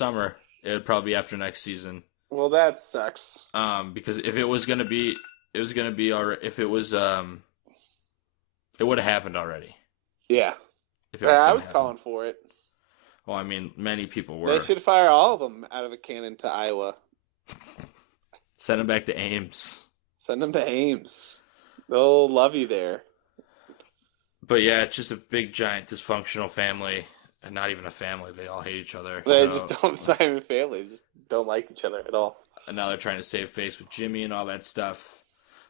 summer. It would probably be after next season. Well, that sucks. Because if it was gonna be, it was gonna be already. If it was, it would have happened already. Yeah. If it was I gonna was happen. calling for it. Well, I mean, many people They were. should fire all of them out of a cannon to Iowa. Send them back to Ames. Send them to Ames. They'll love you there. But yeah, it's just a big, giant, dysfunctional family, and not even a family. They all hate each other. They just don't. It's not even family. They just don't like each other at all. And now they're trying to save face with Jimmy and all that stuff.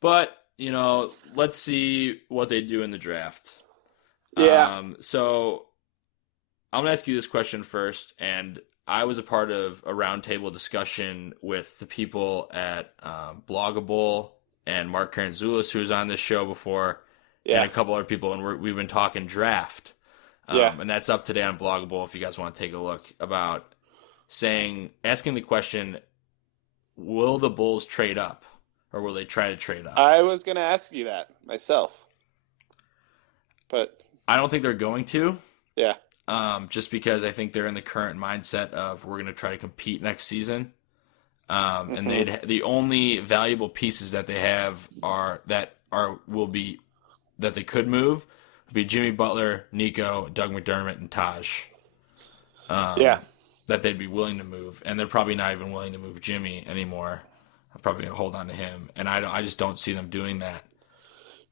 But let's see what they do in the draft. Yeah. So I'm gonna ask you this question first, and I was a part of a roundtable discussion with the people at Bloggable and Mark Karantzoulis, who was on this show before, and a couple other people, and we've been talking draft. And that's up today on Bloggable if you guys want to take a look, about asking the question, will the Bulls trade up, or will they try to trade up? I was going to ask you that myself. But I don't think they're going to. Yeah. Just because I think they're in the current mindset of we're going to try to compete next season. And the only valuable pieces that they have that they could move would be Jimmy Butler, Nico, Doug McDermott, and Taj. That they'd be willing to move, and they're probably not even willing to move Jimmy anymore. I'm probably going to hold on to him, and I just don't see them doing that.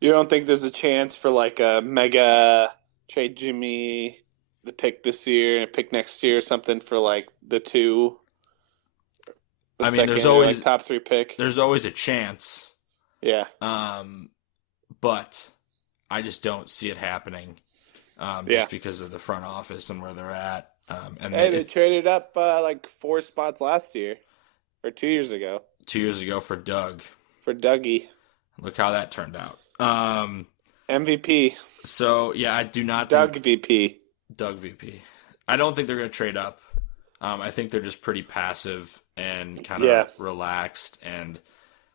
You don't think there's a chance for like a mega trade Jimmy, the pick this year and a pick next year, or something for like the two? There's always like top 3 pick. There's always a chance. Yeah. But I just don't see it happening. Just because of the front office and where they're at. They traded up like 4 spots last year, or 2 years ago. 2 years ago for Doug. For Dougie. Look how that turned out. MVP. So yeah, I do not Doug think VP. Doug VP. I don't think they're going to trade up. I think they're just pretty passive and kind of relaxed. And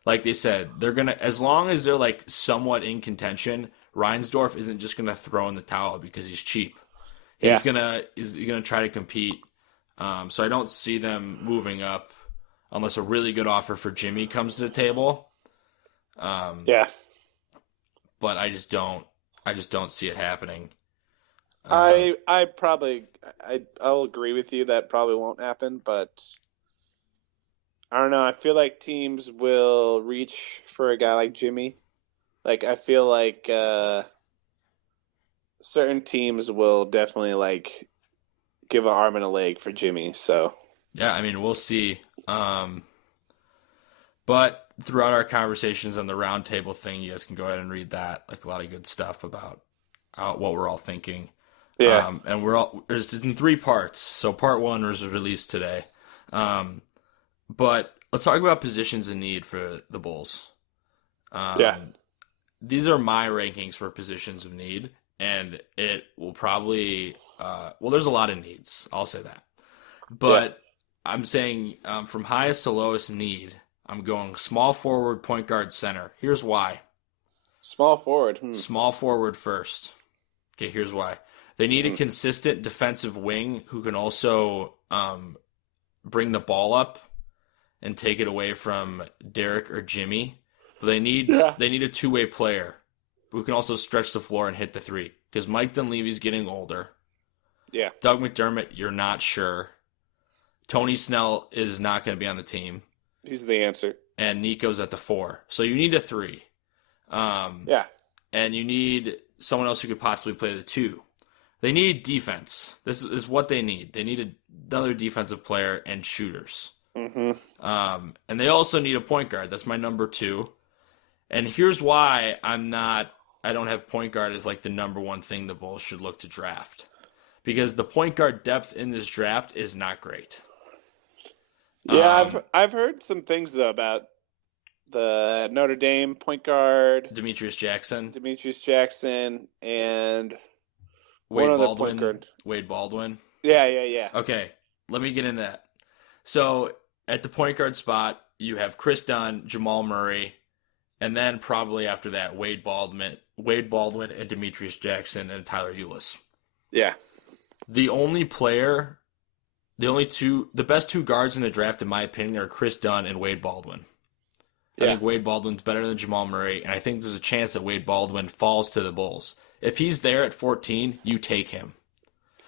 like they said, they're going to, as long as they're like somewhat in contention, Reinsdorf isn't just going to throw in the towel because he's cheap. He's gonna try to compete. So I don't see them moving up unless a really good offer for Jimmy comes to the table. But I just don't see it happening. I'll agree with you that probably won't happen, but I don't know. I feel like teams will reach for a guy like Jimmy. Like, I feel like certain teams will definitely like give an arm and a leg for Jimmy. So yeah, we'll see. But throughout our conversations on the roundtable thing, you guys can go ahead and read that. Like, a lot of good stuff about what we're all thinking. Yeah. And it's in 3 parts. So part 1 was released today. But let's talk about positions in need for the Bulls. These are my rankings for positions of need, and it will probably there's a lot of needs. I'll say that. But I'm saying from highest to lowest need, I'm going small forward, point guard, center. Here's why. Small forward. Small forward first. Okay, here's why. They need a consistent defensive wing who can also bring the ball up and take it away from Derek or Jimmy. But they need a two-way player who can also stretch the floor and hit the 3. Because Mike Dunleavy's getting older. Yeah. Doug McDermott, you're not sure. Tony Snell is not going to be on the team. He's the answer. And Nico's at the 4. So you need a 3. And you need someone else who could possibly play the 2. They need defense. This is what they need. They need another defensive player and shooters. And they also need a point guard. That's my number 2. And here's why I don't have point guard as like the number 1 thing the Bulls should look to draft. Because the point guard depth in this draft is not great. Yeah, I've heard some things though about the Notre Dame point guard, Demetrius Jackson, and Wade one other Baldwin. point guard. Wade Baldwin. Yeah. Okay, let me get into that. So at the point guard spot, you have Chris Dunn, Jamal Murray, and then probably after that, Wade Baldwin, and Demetrius Jackson and Tyler Ulis. Yeah. The only player the best two guards in the draft, in my opinion, are Chris Dunn and Wade Baldwin. I think Wade Baldwin's better than Jamal Murray, and I think there's a chance that Wade Baldwin falls to the Bulls. If he's there at 14, you take him.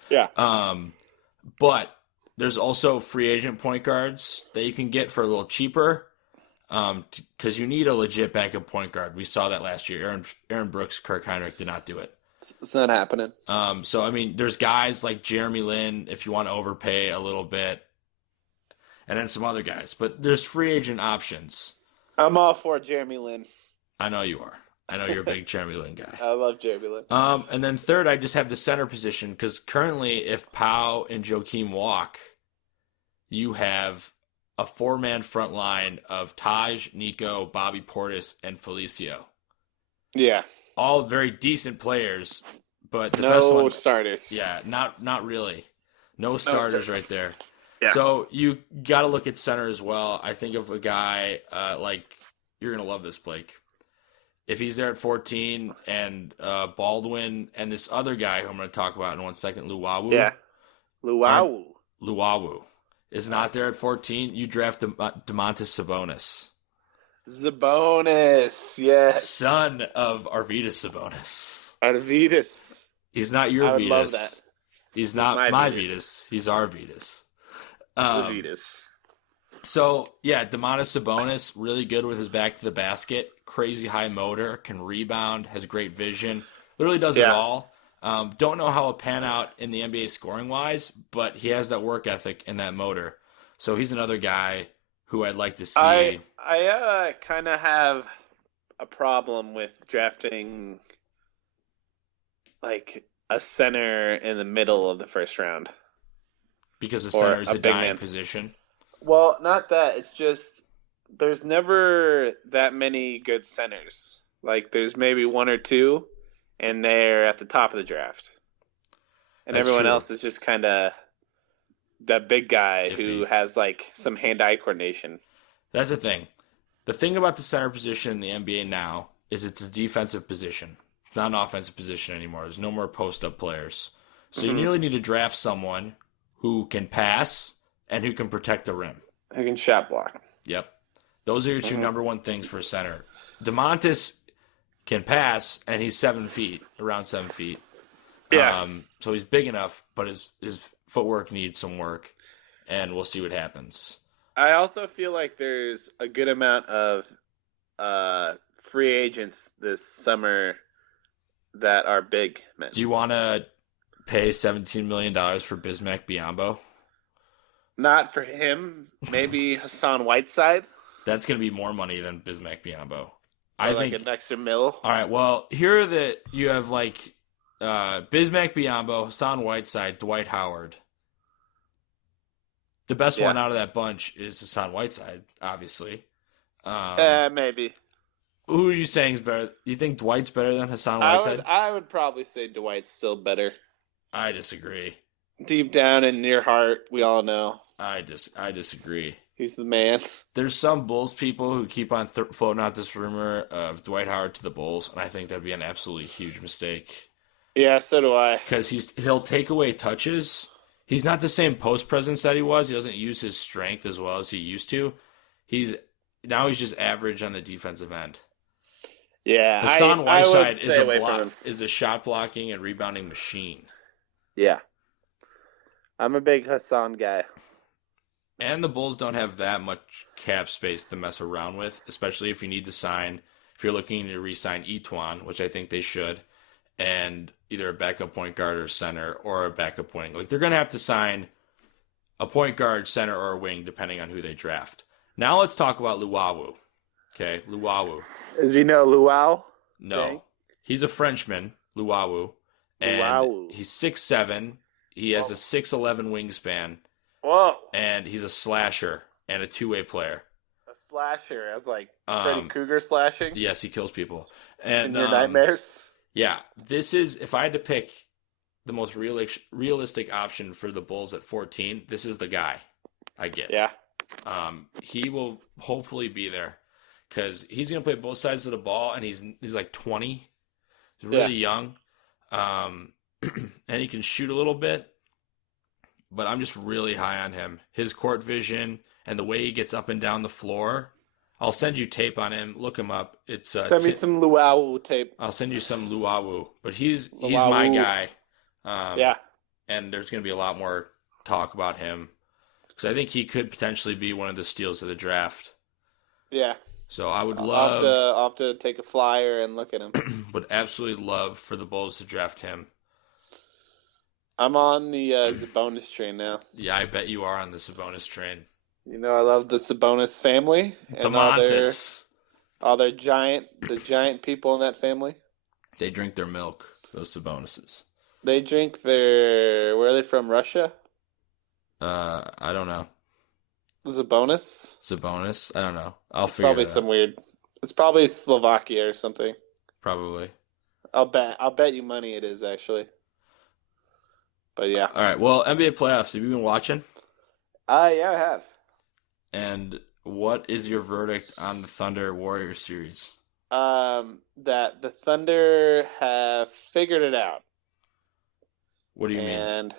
Yeah. But there's also free agent point guards that you can get for a little cheaper, because you need a legit backup point guard. We saw that last year. Aaron Brooks, Kirk Heinrich did not do it. It's not happening. So, I mean, there's guys like Jeremy Lin, if you want to overpay a little bit, and then some other guys. But there's free agent options. I'm all for Jeremy Lin. I know you are. I know you're a big Jeremy Lin guy. I love Jeremy Lin. And then third, I just have the center position, because currently, if Pau and Joakim walk, you have a four-man front line of Taj, Nico, Bobby Portis, and Felicio. Yeah. All very decent players, but the no best one, starters. Yeah, not really. No starters right there. Yeah. So you got to look at center as well. I think of a guy like, you're going to love this, Blake. If he's there at 14 and Baldwin and this other guy who I'm going to talk about in 1 second, Luwawu. Yeah. Luwawu is not there at 14. You draft Domantas Sabonis. Sabonis, yes. Son of Arvydas Sabonis. Arvydas. He's not your I would Vitas. love that. He's not my Vitas. He's our Vitas. Vitas. So, yeah, Domantas Sabonis, really good with his back to the basket. Crazy high motor, can rebound, has great vision. Literally does it all. Don't know how it'll pan out in the NBA scoring-wise, but he has that work ethic and that motor. So he's another guy who I'd like to see. I kind of have a problem with drafting like a center in the middle of the first round. Because the center is a dying position? Well, not that. It's just there's never that many good centers. Like there's maybe one or two, and they're at the top of the draft. And That's everyone true. else is just kind of that big guy who Iffy. has like some hand-eye coordination. That's the thing. The thing about the center position in the NBA now is it's a defensive position. It's not an offensive position anymore. There's no more post-up players. So you really need to draft someone who can pass and who can protect the rim. Who can shot block. Yep. Those are your two number one things for a center. DeMontis can pass, and he's 7 feet, around 7 feet. Yeah. So he's big enough, but his footwork needs some work, and we'll see what happens. I also feel like there's a good amount of free agents this summer that are big men. Do you want to pay $17 million for Bismack Biyombo? Not for him. Maybe Hassan Whiteside. That's going to be more money than Bismack Biyombo. I think an extra mil. All right, well, here are you have like Bismack Biyombo, Hassan Whiteside, Dwight Howard. The best one out of that bunch is Hassan Whiteside, obviously. Maybe. Who are you saying is better? You think Dwight's better than Hassan Whiteside? I would probably say Dwight's still better. I disagree. Deep down in your heart, we all know. I disagree. He's the man. There's some Bulls people who keep on floating out this rumor of Dwight Howard to the Bulls, and I think that'd be an absolutely huge mistake. Yeah, so do I. Because he'll take away touches. He's not the same post presence that he was. He doesn't use his strength as well as he used to. He's just average on the defensive end. Yeah, Hassan Whiteside I is a shot blocking and rebounding machine. Yeah. I'm a big Hassan guy. And the Bulls don't have that much cap space to mess around with, especially if you need to sign, if you're looking to re-sign Etuan, which I think they should, and either a backup point guard or center or a backup wing. Like, they're going to have to sign a point guard, center, or a wing, depending on who they draft. Now let's talk about Luwawu. Okay, Luwawu. Is he no Luau? No. Dang. He's a Frenchman, Luwawu. And Luwawu. he's 6'7". He has a 6'11" wingspan. Whoa. And he's a slasher and a two-way player. A slasher. I was like Freddy Krueger slashing? Yes, he kills people. And in your nightmares? Yeah. This is, if I had to pick the most realistic option for the Bulls at 14, this is the guy I get. Yeah. He will hopefully be there because he's going to play both sides of the ball, and he's like 20. He's really young. And he can shoot a little bit. but I'm just really high on him. His court vision and the way he gets up and down the floor. I'll send you tape on him. Look him up. It's Send me some Luol tape. I'll send you some Luawu, but he's Luawu. my guy. Yeah. And there's going to be a lot more talk about him because I think he could potentially be one of the steals of the draft. Yeah. So I would I'll have to take a flyer and look at him. Would absolutely love for the Bulls to draft him. I'm on the Sabonis train now. Yeah, I bet you are on the Sabonis train. You know, I love the Sabonis family and all their giant people in that family. They drink their milk, those Sabonises. They drink where are they from? Russia? I don't know. Sabonis? I don't know. I'll figure it out. It's probably Slovakia or something. Probably. I'll bet you money it is, actually. But yeah. All right. Well, NBA playoffs. Have you been watching? Yeah, I have. And what is your verdict on the Thunder Warriors series? That the Thunder have figured it out. What do you mean? And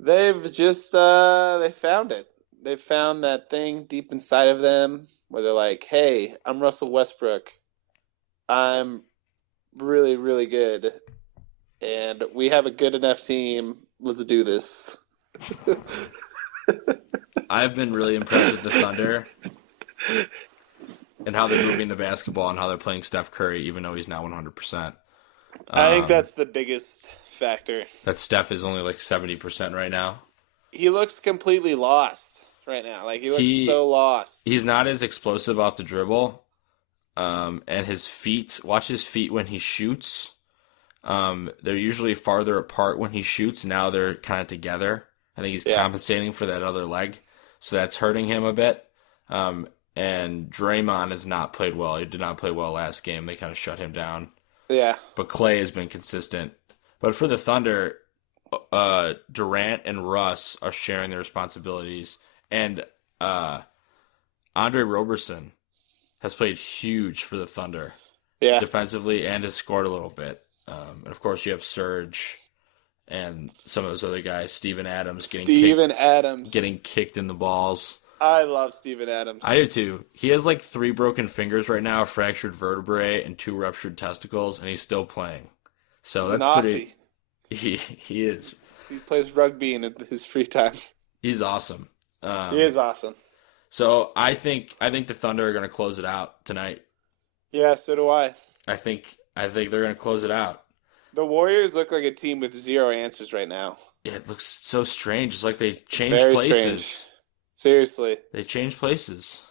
they've just they found it. They found that thing deep inside of them where they're like, "Hey, I'm Russell Westbrook. I'm really, really good. And we have a good enough team. Let's do this." I've been really impressed with the Thunder and how they're moving the basketball and how they're playing Steph Curry, even though he's not 100%. I think that's the biggest factor. That Steph is only like 70% right now. He looks completely lost right now. Like, he looks so lost. He's not as explosive off the dribble. And his feet, watch his feet when he shoots. They're usually farther apart when he shoots. Now they're kind of together. I think he's compensating for that other leg. So that's hurting him a bit. And Draymond has not played well. He did not play well last game. They kind of shut him down. Yeah. But Clay has been consistent. But for the Thunder, Durant and Russ are sharing their responsibilities. And Andre Roberson has played huge for the Thunder defensively and has scored a little bit. And, of course, you have Serge and some of those other guys, Steven Adams getting kicked in the balls. I love Steven Adams. I do too. He has like 3 broken fingers right now, a fractured vertebrae, and 2 ruptured testicles, and he's still playing. So he's that's an pretty. Aussie. He is. He plays rugby in his free time. He's awesome. He is awesome. So I think the Thunder are going to close it out tonight. Yeah, so do I. I think they're going to close it out. The Warriors look like a team with 0 answers right now. Yeah, it looks so strange. It's like they changed Very places. Strange. Seriously. They changed places.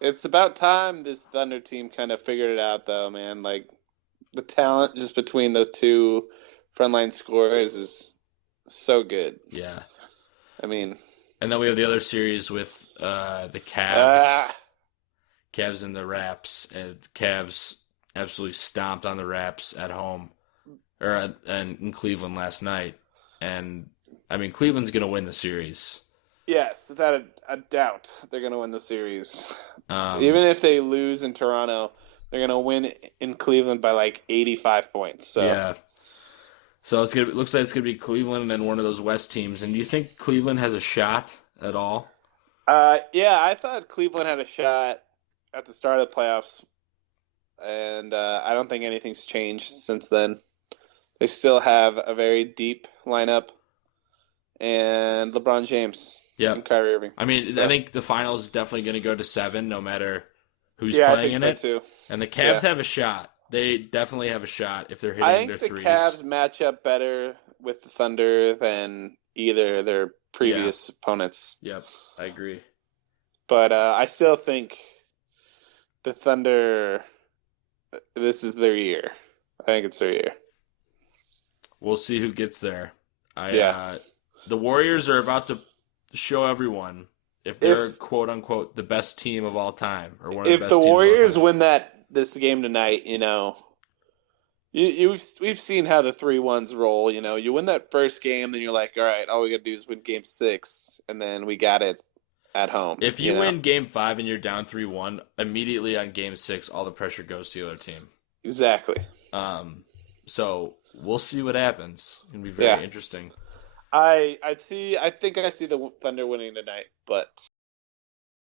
It's about time this Thunder team kind of figured it out, though, man. Like, the talent just between the 2 frontline scorers is so good. Yeah. I mean... And then we have the other series with the Cavs. Cavs and the Raps. And Cavs absolutely stomped on the Raps at home. And in Cleveland last night. And, I mean, Cleveland's going to win the series. Yes, without a doubt, they're going to win the series. Even if they lose in Toronto, they're going to win in Cleveland by like 85 points. So. Yeah. So it looks like it's going to be Cleveland and one of those West teams. And do you think Cleveland has a shot at all? Yeah, I thought Cleveland had a shot at the start of the playoffs. And I don't think anything's changed since then. They still have a very deep lineup. And LeBron James. Yeah, and Kyrie Irving. I mean, so. I think the finals is definitely going to go to 7, no matter who's playing in it. Too. And the Cavs have a shot. They definitely have a shot if they're hitting their threes. I think the Cavs match up better with the Thunder than either their previous opponents. Yep, I agree. But I still think the Thunder, this is their year. I think it's their year. We'll see who gets there. The Warriors are about to show everyone if they're quote unquote the best team of all time or one of the best teams. If the Warriors win this game tonight, we've seen how the 3-1s roll. You win that first game, then you're like, all right, all we got to do is win Game 6, and then we got it at home. If you win Game 5 and you're down 3-1, immediately on Game 6, all the pressure goes to the other team. Exactly. So we'll see what happens. It's gonna be very interesting. I think I see the Thunder winning tonight, but